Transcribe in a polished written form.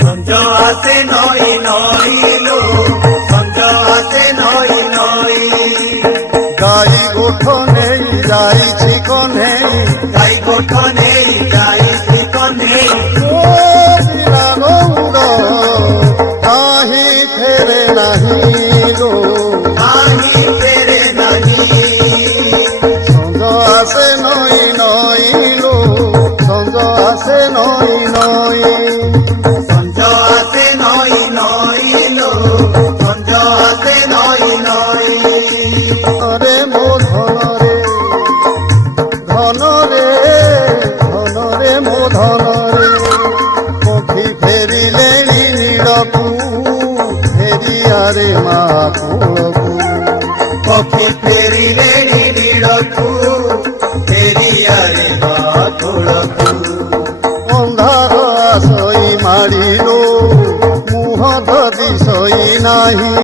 সঞ্জ আসে নই নইলো, সঞ্জ আসে নই নই। গাই গোঠনে যাইছি কনে, গাই গোঠনে যাইছি কনে, নাহি ফেরে নাহি গো, নাহি ফেরে নাহি। সঞ্জ আসে নই নইলো, সঞ্জ আসে নই নই। সঞ্জ আসে নই নইলো, সঞ্জ আসে নই নই। ধনরে মো ধনরে, ধনরে ধনরে মো ধনরে, পক্ষী ফেরিলেଣି নীড়କୁ, ফেরিয়ারে মা কূଳକୁ। পক্ষী ফেরিলেଣି নীড়କୁ, ফেরিয়ারে মা কূଳକୁ। ଅନ୍ଧାର ଆସଇ ମାଡ଼ିଲୋ, ମୁହଁ ତ ଦିଶଇ ନାହିଁ।